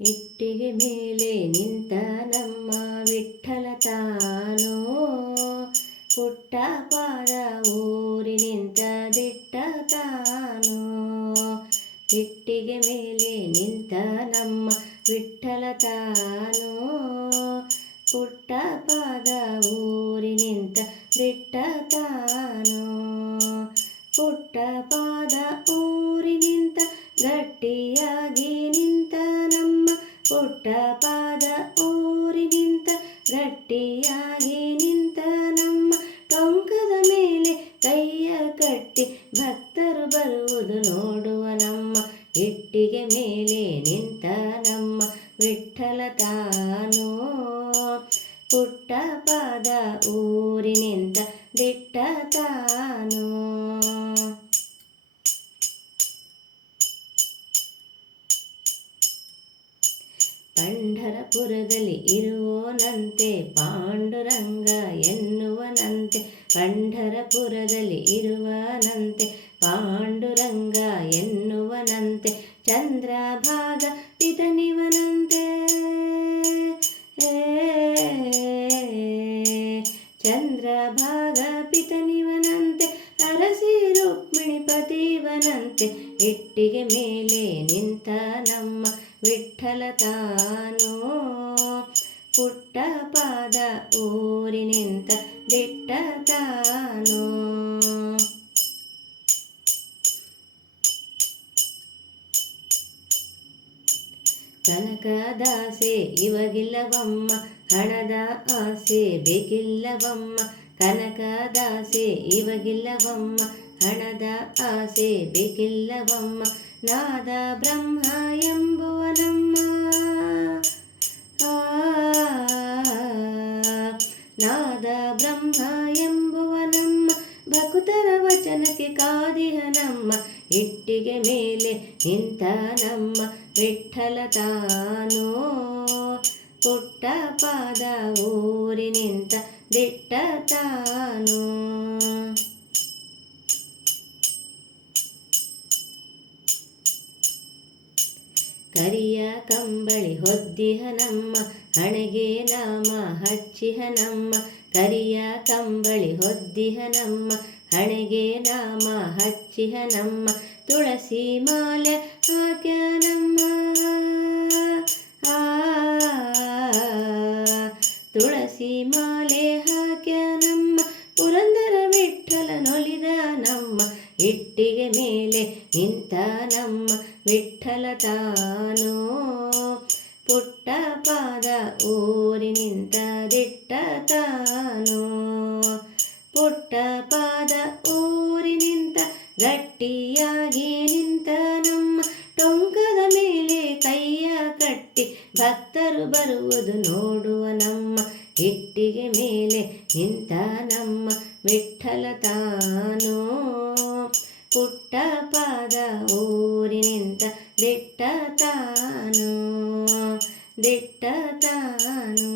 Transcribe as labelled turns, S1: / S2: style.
S1: ಇಟ್ಟಿಗೆ ಮೇಲೆ ನಿಂತ ನಮ್ಮ ವಿಠಲ ತಾನೋ ಪುಟ್ಟ ಪಾದ ಊರಿ ನಿಂತ ದಿಟ್ಟ ತಾನೋ ಇಟ್ಟಿಗೆ ಮೇಲೆ ನಿಂತ ನಮ್ಮ ವಿಠಲ ತಾನೋ ಪುಟ್ಟ ಪಾದ ಊರಿ ಪುಟ್ಟ ಪಾದ ಊರಿ ನಿಂತ ಗಟ್ಟಿಯಾಗಿ ನಿಂತ ನಮ್ಮ ಟೊಂಕದ ಮೇಲೆ ಕೈಯ ಕಟ್ಟಿ ಭಕ್ತರು ಬರುವುದು ನೋಡುವ ನಮ್ಮ ಇಟ್ಟಿಗೆ ಮೇಲೆ ನಿಂತ ನಮ್ಮ ವಿಠಲ ತಾನೋ. ಪುಟ್ಟ ಪಾದ ಊರಿ ನಿಂತ ದಿಟ್ಟ ತಾನೋ. ಪಂಢರಪುರದಲ್ಲಿ ಇರುವನಂತೆ ಪಾಂಡುರಂಗ ಎನ್ನುವನಂತೆ, ಪಂಢರಪುರದಲ್ಲಿ ಇರುವನಂತೆ ಪಾಂಡುರಂಗ ಎನ್ನುವನಂತೆ, ಚಂದ್ರಭಾಗ ಪಿತನಿವನಂತೆ. ಚಂದ್ರಭಾಗ ಪಿತನಿವನಂತೆ, ಅರಸಿ ರುಕ್ಮಿಣಿಪತಿವನಂತೆ ಇಟ್ಟಿಗೆ ಮೇಲೆ ನಿಂತ ನಮ್ಮ ವಿಠಲ ತಾನೋ ಪುಟ್ಟ ಪಾದ ಊರಿ ನಿಂತ ದಿಟ್ಟ ತಾನೋ ಕನಕದಾಸೆ ಇವಗಿಲ್ಲವಮ್ಮ ಹಣದ ಆಸೆ ಬೇಕಿಲ್ಲವಮ್ಮ ಕನಕದಾಸೆ ಇವಗಿಲ್ಲವಮ್ಮ ಹಣದ ಆಸೆ ಬೇಕಿಲ್ಲವಮ್ಮ ನಾದ ಬ್ರಹ್ಮ ಬ್ರಹ್ಮ ಎಂಬುವ ನಮ್ಮ ಭಕುತರ ವಚನಕ್ಕೆ ಕಾದಿಹ ನಮ್ಮ ಇಟ್ಟಿಗೆ ಮೇಲೆ ನಿಂತ ನಮ್ಮ ವಿಠಲ ತಾನೋ ಪುಟ್ಟ ಪಾದ ಊರಿ ನಿಂತ ದಿಟ್ಟ ತಾನೋ ಕರಿಯ ಕಂಬಳಿ ಹೊದ್ದಿಹ ನಮ್ಮ ಹಣೆಗೆ ನಾಮ ಹಚ್ಚಿಹ ನಮ್ಮ ಕರಿಯ ಕಂಬಳಿ ಹೊದ್ದಿಹ ನಮ್ಮ ಹಣೆಗೆ ನಾಮ ಹಚ್ಚಿಹ ನಮ್ಮ ತುಳಸಿ ಮಾಲೆ ಹಾಕ್ಯ ನಮ್ಮ ತುಳಸಿ ಮಾಲೆ ಇಟ್ಟಿಗೆ ಮೇಲೆ ನಿಂತ ನಮ್ಮ ವಿಠಲ ತಾನೋ. ಪುಟ್ಟ ಪಾದ ಊರಿ ನಿಂತ ದಿಟ್ಟ ತಾನೋ. ಪುಟ್ಟ ಪಾದ ಊರಿ ನಿಂತ ಗಟ್ಟಿಯಾಗಿ ನಿಂತ ನಮ್ಮ ಟೊಂಕದ ಮೇಲೆ ಕೈಯ ಕಟ್ಟಿ ಭಕ್ತರು ಬರುವುದು ನೋಡುವ ನಮ್ಮ ಇಟ್ಟಿಗೆ ಮೇಲೆ ನಿಂತ ನಮ್ಮ ವಿಠಲ ತಾನೋ. ಪುಟ್ಟ ಪಾದ ತಾನು ದಿಟ್ಟ ತಾನೋ ದಿಟ್ಟ ತಾನೋ.